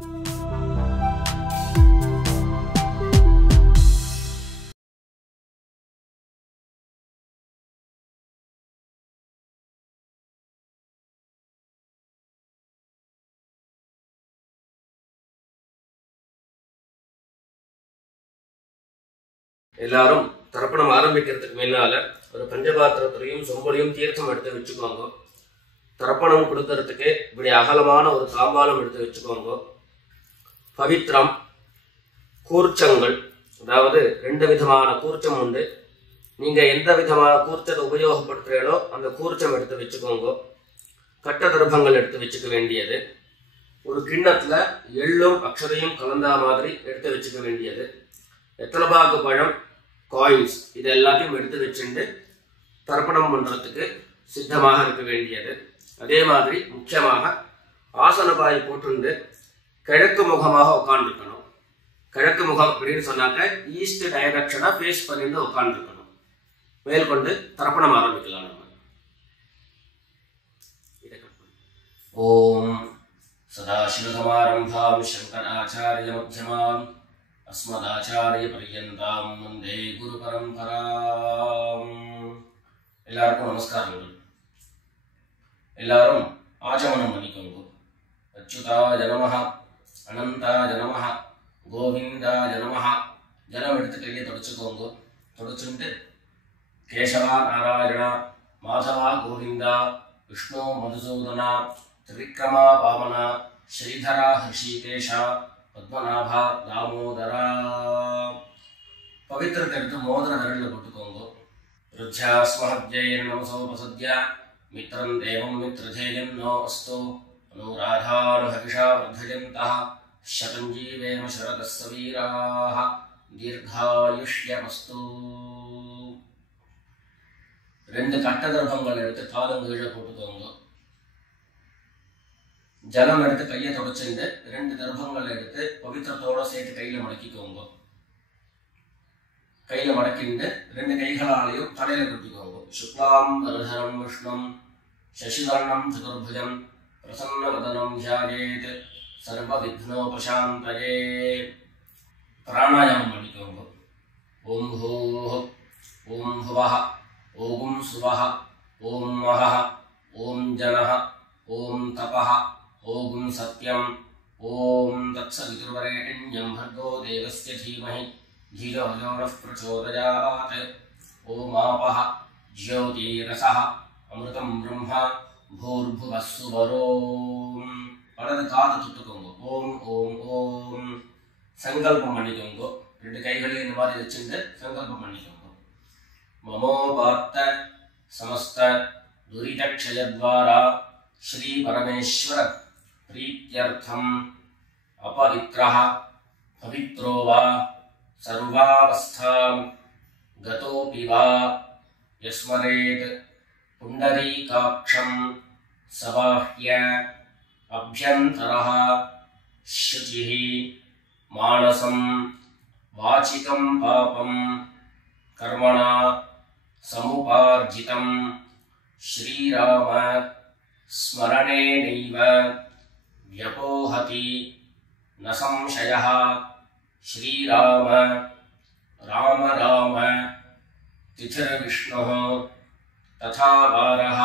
எல்லாரும் தர்ப்பணம் ஆரம்பிக்கிறதுக்கு முன்னால ஒரு பஞ்சபாத்திரத்திலையும் சொம்பலையும் தீர்த்தம் எடுத்து வச்சுக்கோங்க. தர்ப்பணம் கொடுக்கறதுக்கு இப்படி அகலமான ஒரு தாம்பாலம் எடுத்து வச்சுக்கோங்க. பவித்திரம், கூர்ச்சங்கள், அதாவது 2 விதமான கூர்ச்சம் உண்டு. நீங்க எந்த விதமான கூர்ச்சத்தை உபயோகப்படுத்துறீங்களோ அந்த கூர்ச்சம் எடுத்து வச்சுக்கோங்க. கட்ட தர்ப்பங்கள் எடுத்து வச்சுக்க வேண்டியது. ஒரு கிண்ணத்துல எள்ளும் அக்ஷதையும் கலந்தா மாதிரி எடுத்து வச்சுக்க வேண்டியது. வெத்தலைபாக்கு பழம், காயின்ஸ், இது எல்லாத்தையும் எடுத்து வச்சுட்டு தர்ப்பணம் பண்றதுக்கு சித்தமாக இருக்க வேண்டியது. அதே மாதிரி முக்கியமாக ஆசனபாய் போட்டு கிழக்கு முகமாக உட்காந்துருக்கணும். கிழக்கு முகம் அப்படின்னு சொன்னாக்க ஈஸ்ட் டைரக்ஷனா ஃபேஸ் பண்ணிட்டு உட்காந்துருக்கணும். மேற்கொண்டு தர்ப்பணம் ஆரம்பிக்கலாம். நம்ம ஓம் சதாசிவசமாரம்பாம் சங்கராச்சாரிய மத்யமாம் அஸ்மதாச்சாரிய பர்யந்தாம் வந்தே குரு பரம்பராம். எல்லாருக்கும் நமஸ்காரங்கள். எல்லாரும் ஆச்சமனம் பண்ணிக்கோங்க. அச்சுதாய நமஹ, அனந்தாய நமஹ, கோவிந்தாய நமஹ. ஜலம் எடுத்து கையை தொடச்சுக்கோங்க. தொடச்சுட்டு கேசவா நாராயணா, மாதவா கோவிந்தா, விஷ்ணு மதுசூதனா, திரிவிக்ரமா வாமனா, ஸ்ரீதரா ஹிருஷிகேஷா, பத்மநாபா தாமோதரா. பவித்திரத்தை எடுத்து மோதிர விரலில் போட்டுக்கோங்க. ருத்யாஸ்மஹத்யைர் நமசோபசத்ய மித்ரம் தேவம் மித்ரதேயம் நோ அஸ்து அனுராதானுஹவிஷா வர்தயந்தः சதம் ஜீவேம சரதஸ்ஸ வீராः தீர்காயுஷ்யமஸ்து. 2 கட்ட தர்ப்பங்கள் எடுத்து காலங்கீழ போட்டுக்கோங்க. ஜலம் எடுத்து கையை தொடச்சுட்டு 2 தர்ப்பங்கள் எடுத்து பவித்திரத்தோட சேர்த்து கையில மடக்கிக்கோங்க. கையில மடக்கிட்டு 2 கைகளாலையும் தலையில குத்திக்கோங்க. சுக்லாம் வரதரம் விஷ்ணும் சசிவர்ணம் சதுர்புஜம் பிரசன்னவதனம் தியாயேத் சர்வ விக்னோபசாந்தயே. பிராணாயாமம் பண்ணிக்கோங்க. ஓம் பூஹ், ஓம் புவஹ, ஓம் சுவஹ, ஓம் மஹஹ, ஓம் ஜனஹ, ஓம் தபஹ, ஓம் சத்யம், ஓம் தத்சவிதுர்வரேண்யம் भर्गो देवस्य धीमहि धियो यो नः प्रचोदयात्. ஓம் ஆபஹ ஜ்யோதிரசஹ அமிர்தம் பிரம்மா பூர்புவः சுவரோம். வலது காது தொட்டுக்கோங்க. ஓம் ஓம் ஓம். சங்கல்பம் பண்ணிக்கோங்க. 2 கைகளையும் இந்த மாதிரி வச்சுட்டு சங்கல்பம் பண்ணிக்கோங்க. மமோபாத்த சமஸ்த துரிதக்ஷயத்வாரா ஸ்ரீ பரமேஸ்வர प्रीत्यर्थम अपवित्रः पवित्रो वा सर्वावस्थां गतोऽपि वा यस्मरेत् पुण्डरीकाक्षं सबाह्य अभ्यन्तरः शुचिः मानसं वाचिकं पापं कर्मणा समुपार्जितं श्रीराम स्मरणेनैव व्यपोहति न संशयः. श्रीराम राम राम तिथिर्विष्णुः तथा वारः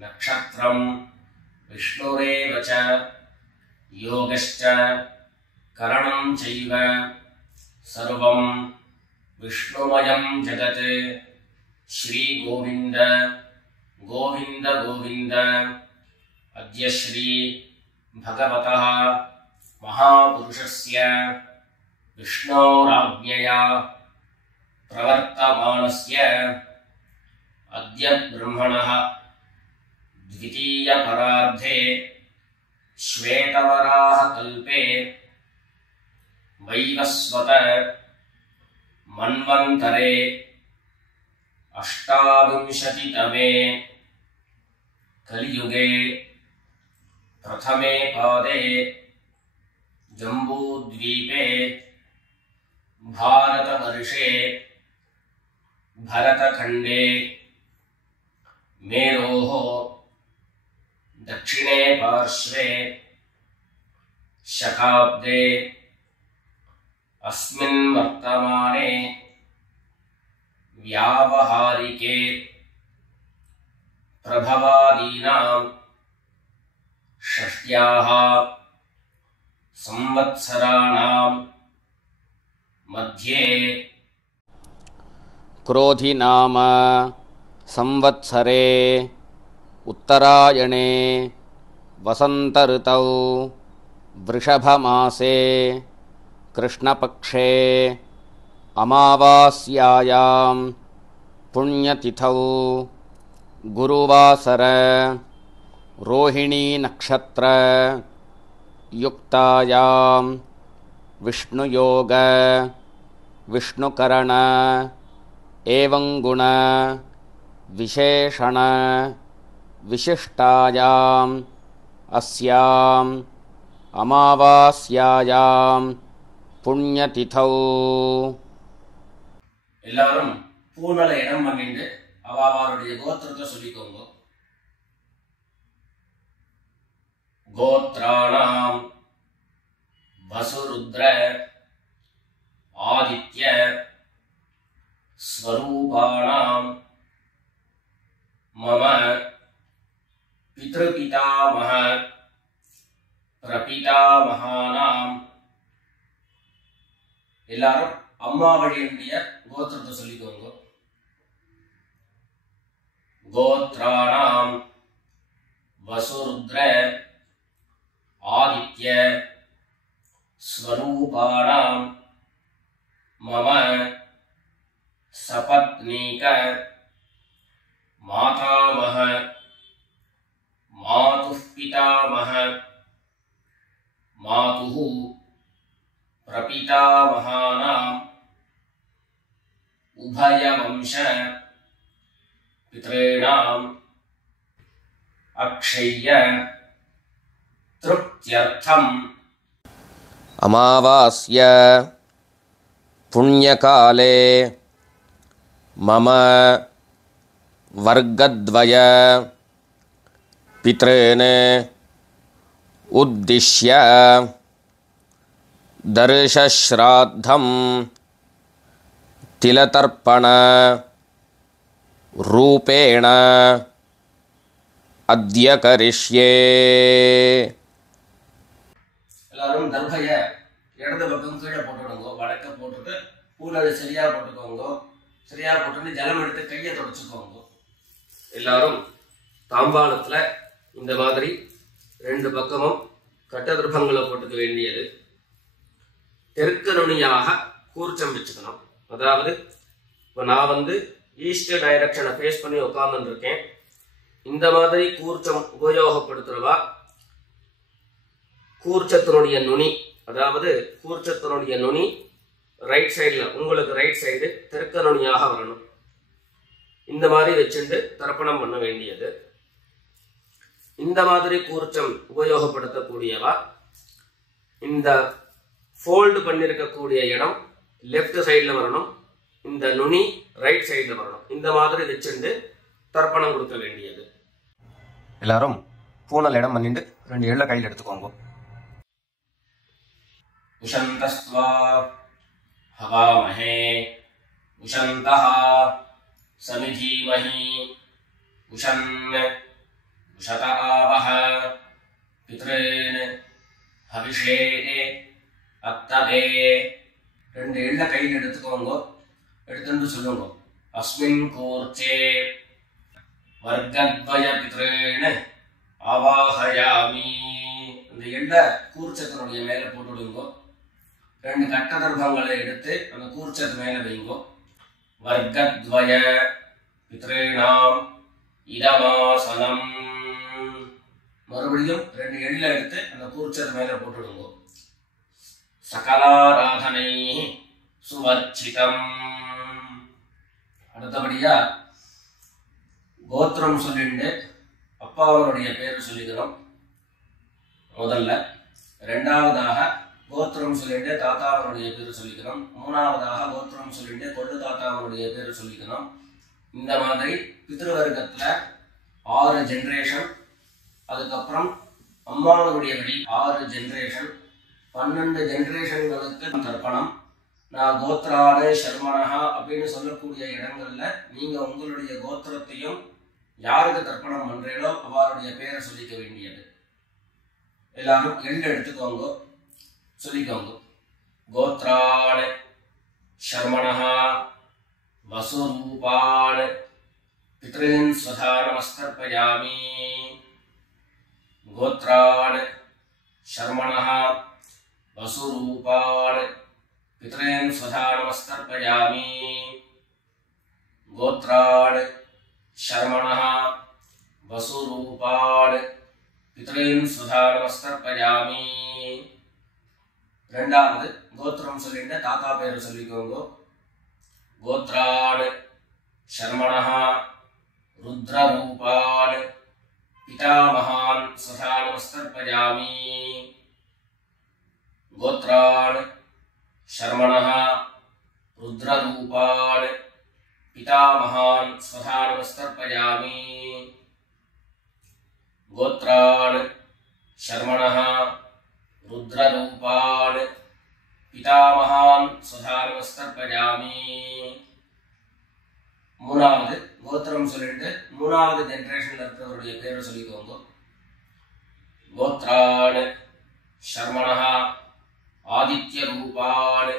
नक्षत्रं विष्णुरेव च योगश्च करणं चैव सर्वं विष्णुमयं जगत्. श्री गोविंद गोविंद गोविंद. अद्य श्री भगवतः महापुरुषस्य विष्णोराज्ञया प्रवर्तमानस्य अद्य ब्रह्मणः द्वितीयपरार्धे श्वेतवराह कल्पे वैवस्वत मन्वन्तरे 28तमे कलियुगे प्रथमे पादे जम्बूद्वीपे भारतवर्षे भरतखण्डे मेरोः दक्षिणे पार्श्वे शकाब्दे अस्मिन् वर्तमाने व्यावहारिके प्रभवादीनां षष्ट्याः संवत्सराणां मध्ये क्रोधि नाम संवत्सरे उत्तरायणे वसन्तऋतौ वृषभमासे कृष्णपक्षे अमावास्यायां पुण्यतिथौ गुरुवासर रोहिणी नक्षत्र युक्तायां विष्णुयोग विष्णुकरण एवं गुण विशेषण विशिष्टायाम् अस्याम् अमावास्यायां पुण्यतिथौ எல்லாரும் பூனல இடம் பண்ணிட்டு அவாவாருடைய கோத்திரத்தை சொல்லிக்கோங்க. கோத்ராணாம் வசுருத்ர ஆதித்ய ஸ்வரூபாணாம் மம பித்ருபிதாமஹ பிரபிதாமஹானாம். எல்லாரும் அம்மா வழியினுடைய கோத்திரத்தை சொல்லிக்கோங்க. கோத்ராணாம் வசுருத்ர ஆதித்ய ஸ்வரூபாணாம் மம சபத்னீக மாதாமஹ மாதுः பிதாமஹ மாதுः பிரபிதாமஹானாம் உபயவம்ச பித்ரேணாம் அக்ஷய்ய திருப்த்யர்த்தம். अमावास्य पुण्यकाले मम वर्गद्वय पितॄन् उद्दिश्य दर्शश्राद्धं तिलतर्पण रूपेण अद्य करिष्ये. எல்லாரும் தர்பைய இடது பக்கம் கீழே போட்டுடுங்க. வடக்க போட்டுட்டு பூனலை சரியா போட்டுக்கோங்க. சரியா போட்டுட்டு ஜலம் எடுத்து கையை தொடச்சுக்கோங்க. எல்லாரும் தாம்பாளத்துல இந்த மாதிரி ரெண்டு பக்கமும் கட்ட திருப்பங்களை போட்டுக்க வேண்டியது. தெற்கு நுனியாக கூர்ச்சம் வச்சுக்கணும். அதாவது இப்போ நான் ஈஸ்ட் டைரக்ஷனை ஃபேஸ் பண்ணி உட்கார்ந்துட்டு இருக்கேன். இந்த மாதிரி கூர்ச்சம் உபயோகப்படுத்துறவா கூர்ச்சத்தினுடைய நுனி, அதாவது கூர்ச்சத்தினுடைய நுனி ரைட் சைடில், உங்களுக்கு ரைட் சைடு தெற்கு நுனியாக வரணும். இந்த மாதிரி வச்சுட்டு தர்ப்பணம் பண்ண வேண்டியது. இந்த மாதிரி கூர்ச்சம் உபயோகப்படுத்தக்கூடியவா இந்த ஃபோல்டு பண்ணிருக்கக்கூடிய இடம் லெஃப்ட் சைடில் வரணும். இந்த நுனி ரைட் சைடில் வரணும். இந்த மாதிரி வச்சுட்டு தர்ப்பணம் கொடுக்க வேண்டியது. எல்லாரும் பூனல் இடம் பண்ணிட்டு ரெண்டு எள்ள கையில் எடுத்துக்கோங்க. உஷந்தஸ்த்வா ஹவாமஹே உஷந்தஹ சமிதீமஹி உஷன் உஷத ஆவஹ பித்ரேன் ஹவிஷே அத்தவே. ரெண்டு எள்ள கையில் எடுத்துக்கோங்க. எடுத்துட்டு சொல்லுங்க. அஸ்மின் கூர்ச்சே வர்க்கத்வய பித்ரேன் அவாஹயாமி. இந்த எள்ள கூர்ச்சத்தினுடைய மேல போட்டுடுங்க. ரெண்டு கட்ட தர்ப்பங்களை எடுத்து அந்த கூர்ச்சத்து மேல வைங்க. வர்க்கத்வய பித்ரேணாம் இதமாசனம். மறுபடியும் ரெண்டு எள்ள எடுத்து அந்த கூர்ச்சத்து மேல போட்டுடுங்க. சகலாராதனை சுவர்ச்சிதம். அடுத்தபடியா கோத்திரம் சொல்லிட்டு அப்பாவனுடைய பேர் சொல்லிக்கிறோம் முதல்ல. ரெண்டாவதாக கோத்திரம் சொல்லிட்டு தாத்தாவனுடைய பேர் சொல்லிக்கிறோம். மூணாவதாக கோத்திரம் சொல்லிட்டு கொள்ளு தாத்தாவனுடைய பேர் சொல்லிக்கிறோம். இந்த மாதிரி பித்ருவர்க்கத்துல 6 ஜெனரேஷன், அதுக்கப்புறம் அம்மாவனுடைய வழி 6 ஜெனரேஷன், 12 ஜெனரேஷன்களுக்கு தர்ப்பணம். நான் கோத்ரான சர்மனஹா அப்படின்னு சொல்லக்கூடிய இடங்கள்ல நீங்க உங்களுடைய கோத்திரத்தையும் யாருக்கு தர்ப்பணம் பண்றீங்களோ அவருடைய பேரை சொல்லிக்க வேண்டியது. எல்லாரும் எள்ளு எடுத்துக்கோங்க, சொல்லிக்கோங்க. கோத்ரான சர்மனஹா வசுரூபான் பித்ரீன் ஸ்வதா நமஸ்தர்ப்பயாமி. கோத்ரான் शर्मणः वसुरूपान् पितॄन् स्वधा नमस्कर्पयामि. गोत्रान् शर्मणः वसुरूपान् पितॄन् स्वधा नमस्कर्पयामि. ரெண்டாவது கோத்திரம் சொல்லிட்டு தாத்தா பேர் சொல்லிக்கோங்க. கோத்ரான் शर्मणः रुद्ररूपान् पितामहान् स्वधा नमस्कर्पयामि. गोत्रान् शर्मणः रुद्ररूपान् पितामहान् स्वधा नमस्कर्पयामि. गोत्रान् शर्मणः रुद्ररूपान् पितामहान् स्वधा नमस्कर्पयामि. மூணாவது கோத்திரம் சொல்லிட்டு மூணாவது ஜெனரேஷன்ல இருக்கிறவருடைய பேரை சொல்லிக்கோங்க. கோத்ரான் शर्मणः आदित्य रूपान्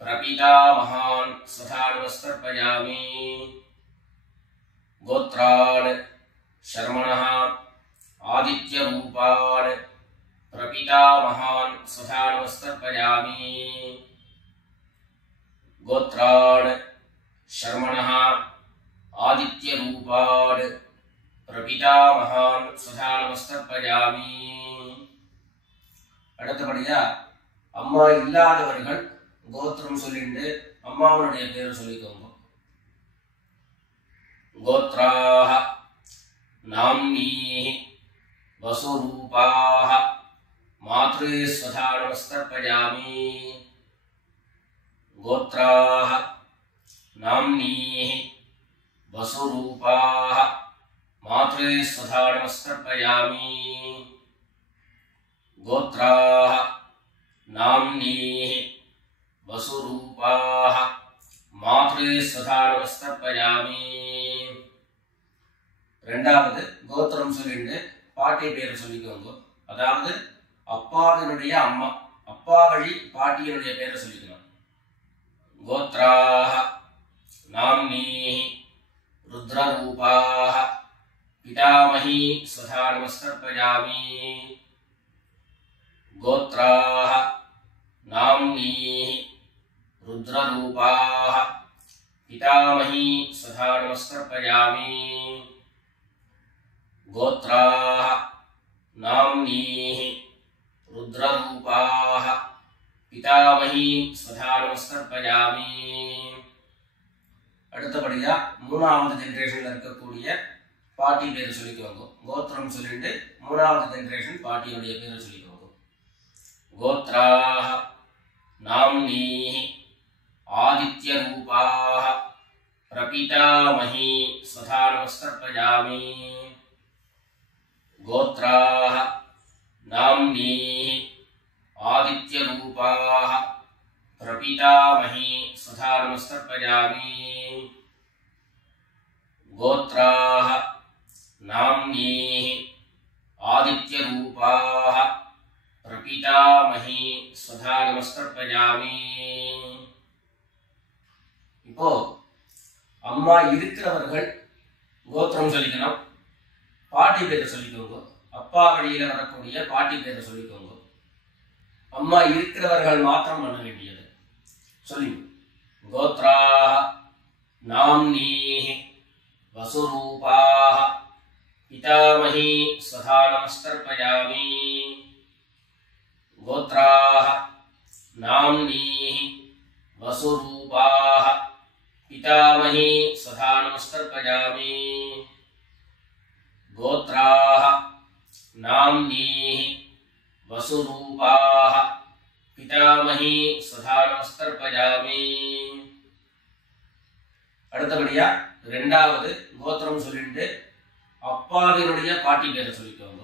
प्रपितामहान् स्वधा नमस्कर्पयामि. गोत्रान् शर्मणः आदित्य रूपान् प्रपितामहान् स्वधा नमस्कर्पयामि. गोत्रान् शर्मणः आदित्य रूपान् प्रपितामहान् स्वधा नमस्कर्पयामि. அடுத்தபடியா அம்மா இல்லாதவர்கள் கோத்திரம் சொல்லிட்டு அம்மாவுடைய பேரை சொல்லிக்கோங்க. கோத்ராஹ நாம்னீஹி வசுரூபாஹ மாத்ரே ஸ்வதா நமஸ்கர்ப்பயாமி. கோத்ராஹ நாம்னீஹி வசுரூபாஹ மாத்ரே ஸ்வதா நமஸ்கர்ப்பயாமி. गोत्राः नाम्नीः वसुरूपाः मात्रे स्वधा नमस्कर्पयामि. ரெண்டாவது கோத்திரம் சொல்லிட்டு பாட்டி பேர் சொல்லிக்கோங்க. அதாவது அப்பாவினுடைய அம்மா, அப்பா வழி பாட்டியினுடைய பேரை சொல்லிக்கணும். கோத்ராः नाम्नीः रुद्ररूपाः पितामही स्वधा नमस्कर्पयामि. गोत्राः नाम्नीः रुद्ररूपाः पितामही स्वधा नमस्कर्पयामि. गोत्राः नाम्नीः रुद्ररूपाः पितामही स्वधा नमस्कर्पयामि. அடுத்தபடியா மூணாவது ஜெனரேஷன்ல இருக்கக்கூடிய பாட்டி பேர் சொல்லிக்கோங்க. கோத்திரம் சொல்லிட்டு மூணாவது ஜெனரேஷன் பாட்டியுடைய பேர் சொல்லிக்கோங்க. गोत्राः नाम्नीः आदित्य रूपाः प्रपितामही स्वधा नमस्कर्पयामि. गोत्राः नाम्नीः आदित्य रूपाः प्रपितामही स्वधा नमस्कर्पयामि. गोत्राः नाम्नीः आदित्य रूपाः प्रपितामही स्वधा नमस्कर्पयामि. இப்போ அம்மா இருக்கிறவர்கள் கோத்திரம் சொல்லிக்கணும், பாட்டி பேரை சொல்லிக்கோங்க. அப்பா வழியில வரக்கூடிய பாட்டி பேரை சொல்லிக்கோங்க. அம்மா இருக்கிறவர்கள் மாத்திரம் பண்ண வேண்டியது சொல்லி. கோத்ராः नाम्नीः वसुरूपाः पितामही स्वधा नमस्कर्पयामि. गोत्राः नाम्नीः वसुरूपाः पितामही स्वधा नमस्कर्पयामि. गोत्राः नाम्नीः वसुरूपाः पितामही स्वधा नमस्कर्पयामि. அடுத்தபடியா ரெண்டாவது கோத்திரம் சொல்லிட்டு அப்பாவினுடைய பாட்டி பேரை சொல்லிக்கோங்க.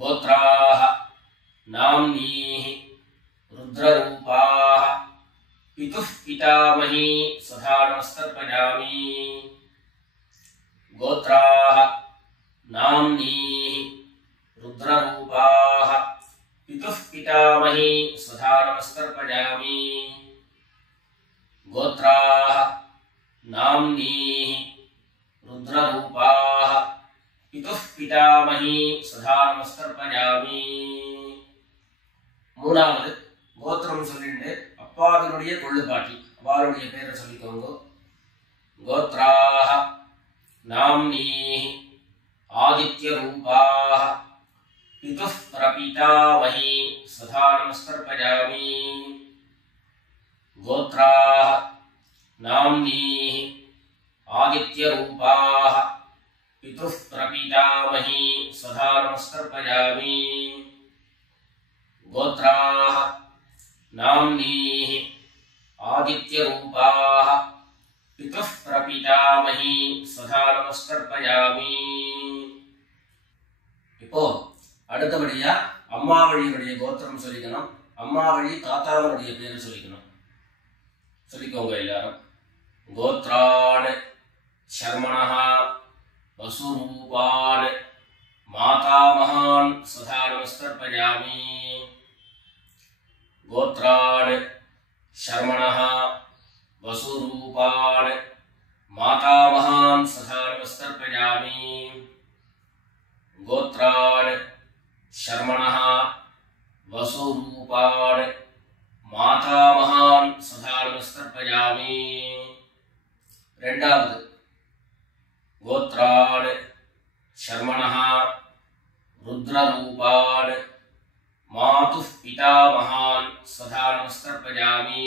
கோத்ராः नाम्नीः रुद्ररूपाः पितुः पितामही सदा नमस्तर्पयामि। गोत्राः नाम्नीः रुद्ररूपाः पितुः पितामही सदा नमस्तर्पयामि। गोत्राः नाम्नीः रुद्ररूपाः पितुः पितामही सदा नमस्तर्पयामि। மூணாவது கோத்திரம் சொல்லிட்டு அப்பாவினுடைய கொள்ளுப்பாட்டி அவளுடைய பேரை சொல்லிக்கோங்க. கோத்ராஹ நாம்னீஹி ஆதித்யரூபாஹ பிதுः பிரபிதாமஹி சதா நமஸ்தர்ப்பயாமி. கோத்ராஹ நாம்னீஹி ஆதித்யரூபாஹ पितुः प्रपितामही सदा नमस्तर्पयामि। गोत्राः नाम्नीः आदित्यरूपाः पितुः प्रपितामही सदा नमस्तर्पयामि. இப்போ அடுத்தபடியா அம்மா வழியுடைய கோத்திரம் சொல்லிக்கணும். அம்மா வழி தாத்தாவுடைய பேரு சொல்லிக்கணும். சொல்லிக்கோங்க எல்லாரும். கோத்ரான் शर्मणः वसुरूपान् मातामहान् सदा नमस्तर्पयामि। गोत्रान् शर्मणः वसुरूपान् मातामहान् सदा नमस्तर्पयामि। गोत्रान् शर्मणः वसुरूपान् मातामहान् सदा नमस्तर्पयामि. ரெண்டாவது गोत्रान् शर्मणः रुद्ररूपान् मातुः पितामहान् सदा नमस्तर्पयामि।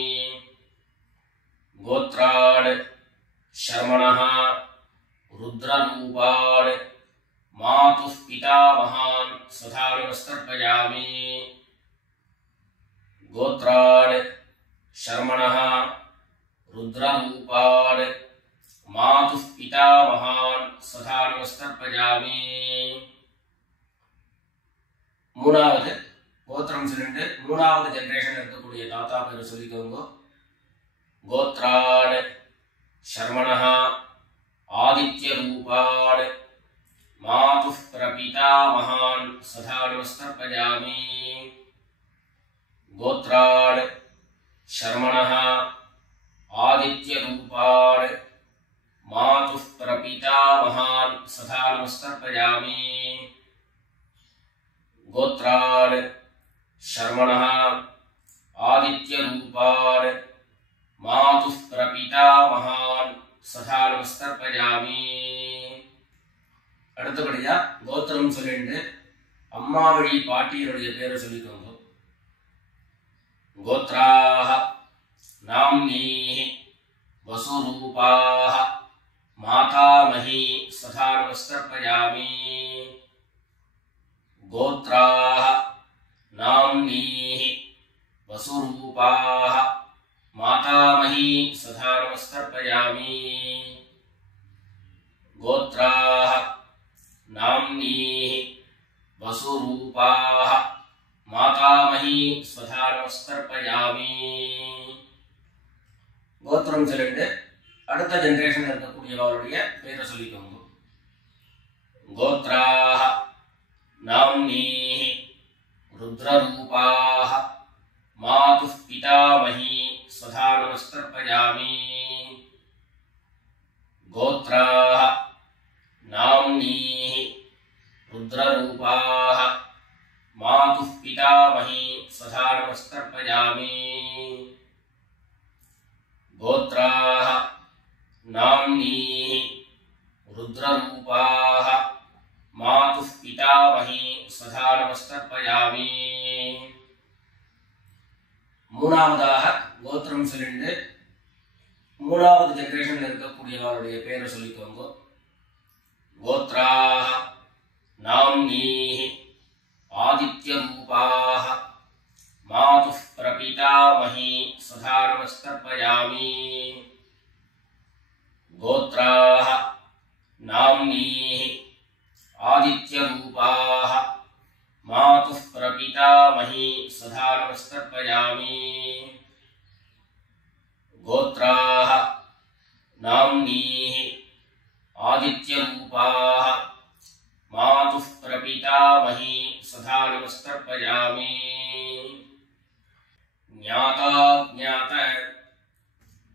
गोत्रान् शर्मणः रुद्ररूपान् मातुः पितामहान् सदा नमस्तर्पयामि। गोत्रान् शर्मणः रुद्ररूपान् मातुः पितामहान् सदा नमस्तर्पयामि. மூணாவது கோத்திரம் சொல்லிட்டு மூணாவது ஜெனரேஷன் இருக்கக்கூடிய தாத்தா பேர் சொல்லிக்கோங்க. கோத்ரான் शर्मणः आदित्यरूपान् मातुः प्रपितामहान् सदा नमस्तर्पयामि। गोत्रान् शर्मणः आदित्यरूपान् मातुः प्रपितामहान् सदा नमस्तर्पयामि। गोत्रान् शर्मणः आदित्यरूपान् मातुः प्रपितामहान् सदा नमस्तर्पयामि. அடுத்தபடியா கோத்திரம் சொல்லிட்டு அம்மா வழி பாட்டியருடைய பேரை சொல்லிக்கோங்க. गोत्राः नाम्नीः वसुरूपाः मातामही सदा नमस्तर्पयामि। गोत्राः नाम्नीः वसुरूपाः मातामही सदा नमस्तर्पयामि। गोत्राः नाम्नीः वसुरूपाः मातामही सदा नमस्तर्पयामि. கோத்திரம் சொல்லிட்டு அடுத்த ஜெனரேஷன் இருக்கக்கூடியவருடைய பேரை சொல்லிக்கோங்க. கோத்ராஹ நாம்னீஹி रुद्ररूपाः मातुः पितामही सदा नमस्तर्पयामि। गोत्राः नाम्नीः रुद्ररूपाः मातुः पितामही सदा नमस्तर्पयामि। गोत्राः नाम्नीः रुद्ररूपाः मातुः पितामही सदा नमस्तर्पयामि. மூணாவதாக கோத்திரம் சொல்லிட்டு மூணாவது ஜெனரேஷன்ல இருக்கக்கூடியவருடைய பேரை சொல்லிக்கோங்க. கோத்ராஹ நாம்னீஹி ஆதித்யரூபாஹ मातुः प्रपितामही सदा नमस्तर्पयामि। गोत्राः नाम्नीः आदित्यरूपाः मातुः प्रपितामही नमस्तर्पयामि गोत्राः नाम्नीः आदित्यरूपाः मातुः प्रपितामही सदा नमस्तर्पयामि ज्ञाता ज्ञात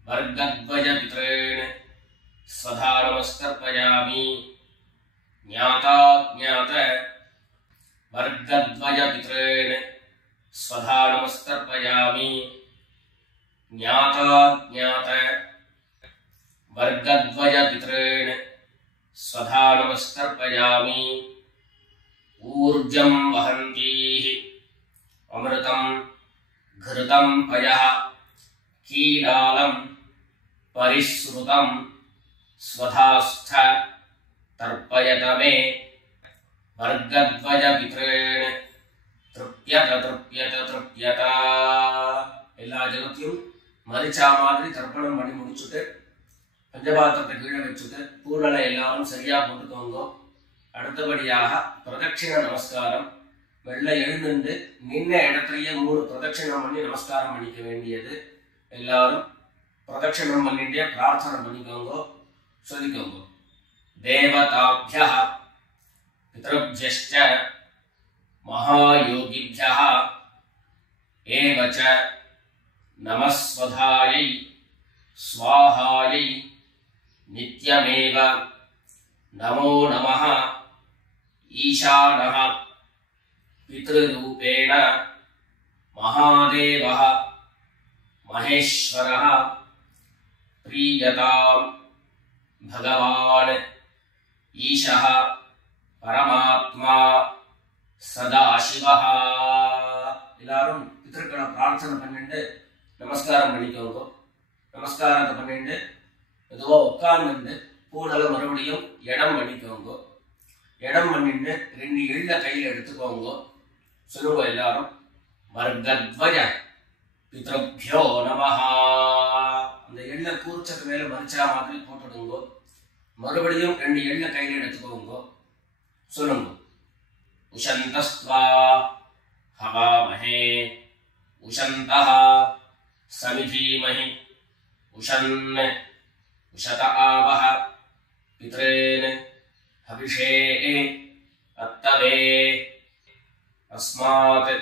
वर्गद्वयपितॄन् सदा नमस्तर्पयामि ज्ञाता ज्ञात वर्गद्वयपितॄन् सदा नमस्तर्पयामि ज्ञाता ज्ञात वर्गद्वयपितॄन् सदा नमस्तर्पयामि ऊर्जं वहन्तीः अमृतं घृतं पयः कीलालं परिश्रुतं स्वधास्थ तर्पयत मे वर्गद्वयपितॄन् तृप्यत तृप्यत तृप्यत எல்லா ஜனத்தையும் மரிச்சா மாதிரி தர்ப்பணம் பண்ணி முடிச்சுட்டு பஞ்சபாத்திரத்தை கீழே வச்சுட்டு பூரணை எல்லாரும் சரியா போட்டுக்கோங்க. அடுத்தபடியாக பிரதட்சிண நமஸ்காரம். வெள்ளை எழுந்து நின்ன இடத்துலயே 3 பிரதட்சிணம் பண்ணி நமஸ்காரம் பண்ணிக்க வேண்டியது. எல்லாரும் பிரதட்சிணம் பண்ணிட்டே பிரார்த்தனை பண்ணிக்கோங்க, சொல்லிக்கோங்க. தேவதாभ्यः பித்ருभ्यश्च महायोगिभ्यः एव च नमस्वधायै स्वाहायै नित्यमेव नमो नमः ईशानः पितृरूपेण महादेवः महेश्वरः प्रीयतां भगवान् ईशः परमात्मा सदाशिवः. எல்லாரும் பித்ருக்களை பிரார்த்தனை பண்ணிட்டு நமஸ்காரம் பண்ணிக்கோங்க. நமஸ்காரத்தை பண்ணிட்டு மெதுவா உட்கார்ந்து பூனல மறுபடியும் இடம் பண்ணிக்கோங்க. இடம் பண்ணிட்டு 2 எள்ள கையில எடுத்துக்கோங்க. சொல்லுங்க எல்லாரும் வர்கத்வய பித்ருभ्यो நமஹ. அந்த எள்ள கூர்ச்சத்து மேல மரிச்சா மாதிரி போட்டுடுங்க. மறுபடியும் 2 எள்ள கையில எடுத்துக்கோங்க. சொல்லுங்க உஷந்தஸ்த்வா हवामहे उशन्तः समिधीमहि उशन् उशत आवः पितॄन् हविषे अत्तवे अस्मात्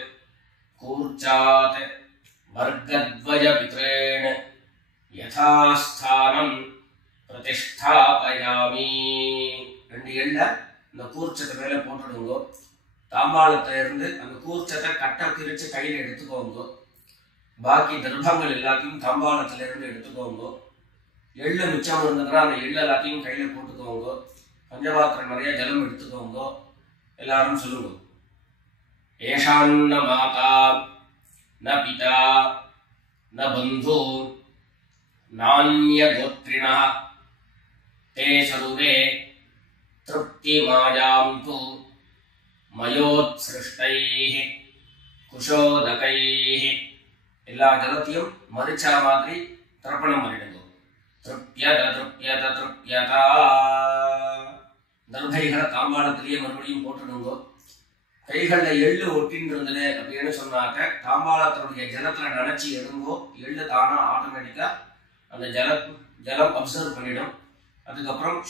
कूर्चात् वर्गद्वयपितॄन् यथास्थानं प्रतिष्ठापयामि. 2 எள்ள இந்த கூர்ச்சத்து மேல போட்டுடுங்க. தாம்பாளத்துல இருந்து அந்த கூர்ச்சத்தை கட்ட பிரிச்சு கையில எடுத்துக்கோங்க. பாக்கி தர்ப்பங்கள் எல்லாத்தையும் தாம்பாளத்துல இருந்து எடுத்துக்கோங்க. எள்ளு மிச்சம் இருந்ததுன்னா அந்த எள்ளு எல்லாத்தையும் கையில போட்டுக்கோங்க. பஞ்சபாத்திரம் நிறைய ஜலம் எடுத்துக்கோங்க. எல்லாரும் சொல்லுங்க ஏஷான்ன மாதா ந பிதா ந பந்து நான்ய கோத்ரிணः தே சர்வே திருப்தி மாயாம் து மயோத்ஸ்ருஷ்டைஹ குஷோதகைஹ. எல்லா ஜலத்தையும் மரிச்சா மாதிரி தர்ப்பணம் பண்ணிடுங்க. திருப்யத திருப்யத திருப்யதா. தர்பைகளை தாம்பாளத்திலேயே மறுபடியும் போட்டுடுங்க. கைகள்ல எள்ளு ஒட்டின்னு இருந்தது அப்படின்னு சொன்னாக்க தாம்பாளத்தினுடைய ஜலத்துல நினைச்சு எடுங்கோ. எள்ளு தானா ஆட்டோமேட்டிக்கா அந்த ஜலம் அப்சர்வ் பண்ணிடும். அதுக்கப்புறம்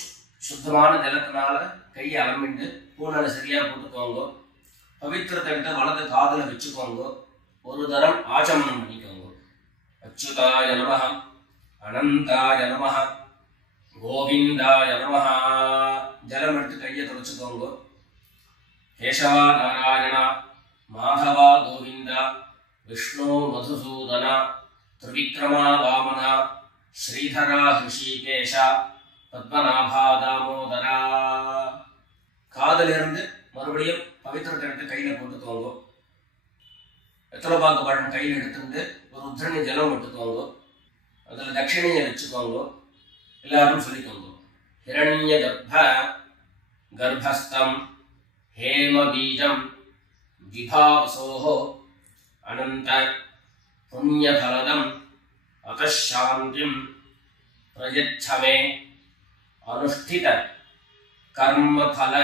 சுத்தமான ஜலத்தினால கையை அலம்பிட்டு பூனலை சரியா போட்டுக்கோங்க. பவித்திரத்தை எடுத்து வலது காதுல வச்சுக்கோங்க. ஒரு தரம் ஆச்சமனம் பண்ணிக்கோங்க. அச்சுதாய நமஹ அனந்தாய நமஹ கோவிந்தாய நமஹ. ஜலம் எடுத்து கையை தொடச்சுக்கோங்க. கேசவா நாராயண மாதவா கோவிந்த விஷ்ணு மதுசூதன திரிவிக்ரமா வாமன ஸ்ரீதரா ஹிருஷிகேஷ பத்மநாபா தாமோதரா. காதல இருந்து மறுபடியும் பவித்திரத்தை எடுத்து கையில போட்டுக்கோங்க. வெத்தலைப்பாக்கு பழம் கையில் எடுத்துட்டு ஒரு உத்தரணி ஜலம் விட்டுக்கோங்க. அதுல தட்சிணையை வச்சுக்கோங்க. எல்லாரும் சொல்லிக்கோங்க ஹிரண்ய கர்ப்பஸ்தம் हेम बीजं विभावसोः अनंत पुण्यफलदम् अतः शांतिं प्रयच्छ मे अनुष्ठित कर्मफल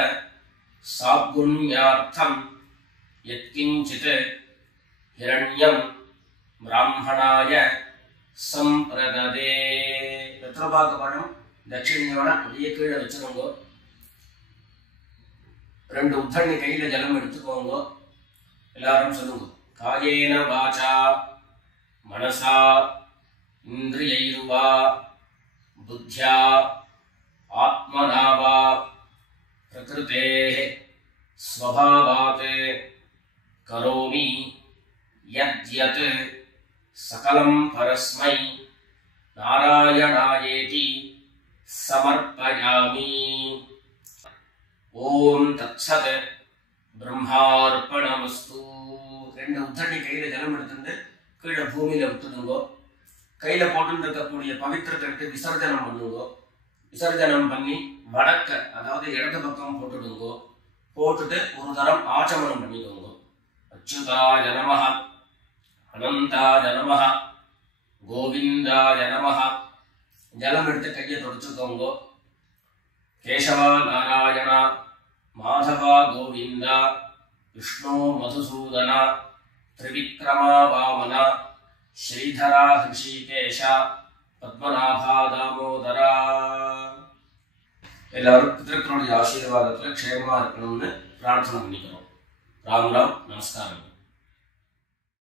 सागुण्यार्थं यत्किंचित् ஹிரண்யம் பிராமணாய சம்பிரததே. வெத்தலைபாக்கு பழம் தட்சிணையோட அப்படியே கீழே வச்சுக்கோங்க. 2 உத்தண்ணி கையில ஜலம் எடுத்துக்கோங்க. எல்லாரும் சொல்லுங்க. காயேன வாசா மனசா இந்திரியைர்வா புத்யா ஆத்மனா வா பிரகிருதேஹ ஸ்வபாவாத் கரோமி யத்யத் சகலம் பரஸ்மை நாராயணாயேதி சமர்ப்பயாமி. ஓம் தத்சத் பிரம்மார்ப்பணமஸ்து. 2 உத்தண்ணி கையில ஜலம் எடுத்துட்டு கீழே பூமியில விட்டுடுங்கோ. கையில போட்டு இருக்கக்கூடிய பவித்திரத்தை விசர்ஜனம் பண்ணுங்கோ. விசர்ஜனம் பண்ணி வடக்க அதாவது இடது பக்கம் போட்டுடுங்கோ. போட்டுட்டு ஒரு தரம் ஆச்சமனம் பண்ணிக்கோங்க. அச்சுதாய நமஹ அனந்தாய நமஹ கோவிந்தாய நமஹ. ஜலம் எடுத்து கையை தொடச்சுக்கோங்க. கேசவா நாராயண மாதவா கோவிந்தா விஷ்ணு மதுசூதன திரிவிக்ரமா வாமன ஸ்ரீதரா ஹிருஷிகேஷ பத்மநாபா தாமோதரா. எல்லாரும் பிதர்களுடைய ஆசீர்வாதத்துல க்ஷேமமா இருக்கணும்னு பிரார்த்தனை பண்ணிக்கிறோம். ராம் ராம். நமஸ்காரம்.